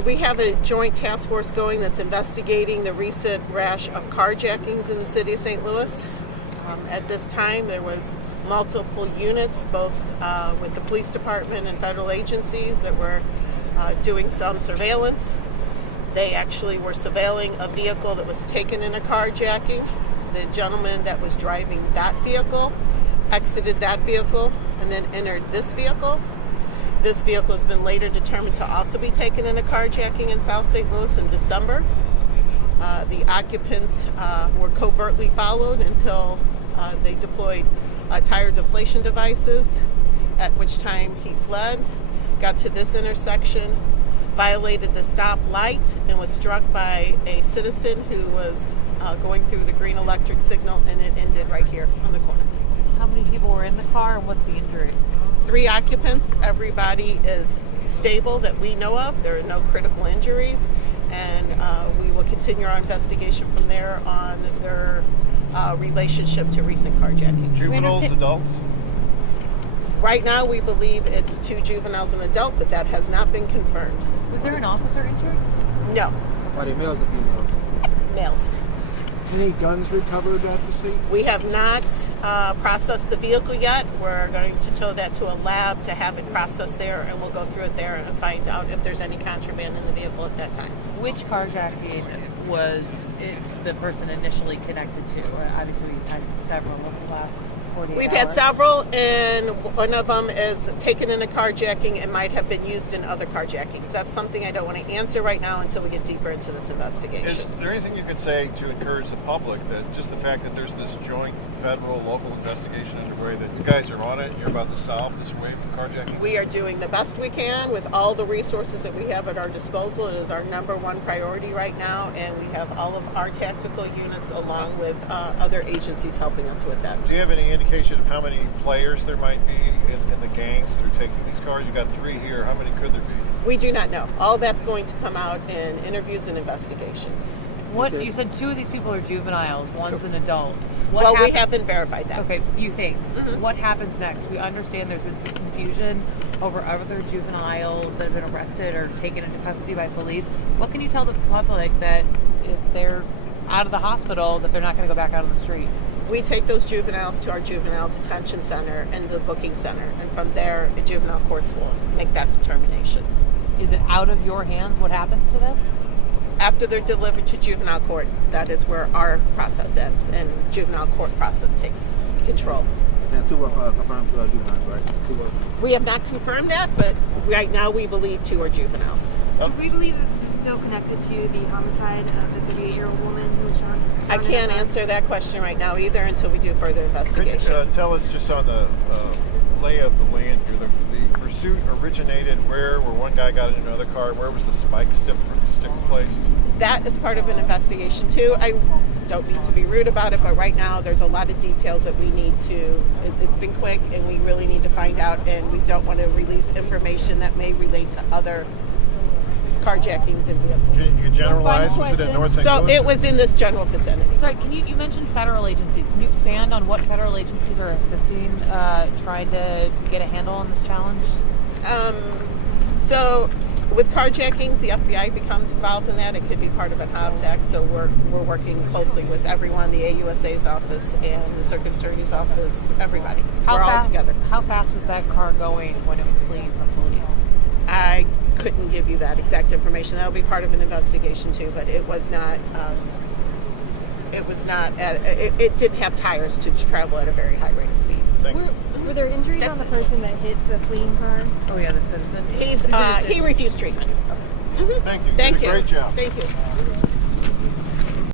We have a joint task force going that's investigating the recent rash of carjackings in the city of St. Louis. At this time, there was multiple units, both with the police department and federal agencies, that were doing some surveillance. They actually were surveilling a vehicle that was taken in a carjacking. The gentleman that was driving that vehicle exited that vehicle and then entered this vehicle. This vehicle has been later determined to also be taken in a carjacking in South St. Louis in December. The occupants were covertly followed until they deployed tire deflation devices, at which time he fled, got to this intersection, violated the stop light, and was struck by a citizen who was going through the green electric signal, and it ended right here on the corner. How many people were in the car, and what's the injuries? 3 occupants. Everybody is stable that we know of. There are no critical injuries, and we will continue our investigation from there on their relationship to recent carjackings. Juveniles, adults? Right now, we believe it's 2 juveniles and an adult, but that has not been confirmed. Was there an officer injured? No. Are they males or females? Males. Any guns recovered at the scene? We have not processed the vehicle yet. We're going to tow that to a lab to have it processed there, and we'll go through it there and find out if there's any contraband in the vehicle at that time. Which carjacking was the person initially connected to? Obviously, we've had several over the last 48 We've hours. had several, and one of them is taken in a carjacking and might have been used in other carjackings. That's something I don't want to answer right now until we get deeper into this investigation. Is there anything you could say to encourage the public that just the fact that there's this joint federal local investigation underway, that you guys are on it and you're about to solve this wave of carjacking? We are doing the best we can with all the resources that we have at our disposal. It is our #1 priority right now, and we have all of our tactical units along with other agencies helping us with that. Do you have any indication of how many players there might be in the gangs that are taking these cars? You got 3 here. How many could there be? We do not know. All that's going to come out in interviews and investigations. What you said, 2 of these people are juveniles, one's an adult. Well, we haven't verified that. Okay, you think. Mhm. What happens next? We understand there's been some confusion over other juveniles that have been arrested or taken into custody by police. What can you tell the public that if they're out of the hospital, that they're not going to go back out on the street? We take those juveniles to our juvenile detention center and the booking center, and from there, the juvenile courts will make that determination. Is it out of your hands what happens to them? After they're delivered to juvenile court, that is where our process ends, and juvenile court process takes control. And 2 were confirmed juveniles, right? 2 were. We have not confirmed that, but right now we believe 2 are juveniles. Do we believe that this is still connected to the homicide of the 38-year-old woman who was shot? I can't answer that question right now either until we do further Could investigation. you tell us just on the lay of the land here, the pursuit originated where one guy got into another car? Where was the spike stick placed? That is part of an investigation too. I don't mean to be rude about it, but right now there's a lot of details that we need to, it's been quick and we really need to find out, and we don't want to release information that may relate to other carjackings and vehicles. You generalize, was it in North St. So Louis? it was in this general vicinity. Sorry, you mentioned federal agencies. Can you expand on what federal agencies are assisting, trying to get a handle on this challenge? So with carjackings, the FBI becomes involved in that. It could be part of an Hobbs Act, so we're working closely with everyone, the AUSA's office and the Circuit Attorney's office, everybody. We're all together. How fast was that car going when it was fleeing from police? I couldn't give you that exact information. That'll be part of an investigation too, but it was not. It didn't have tires to travel at a very high rate of speed. Were there injuries on the person that hit the fleeing car? Oh yeah, the citizen. He refused treatment. Thank you. Thank did you. a great job. Thank you.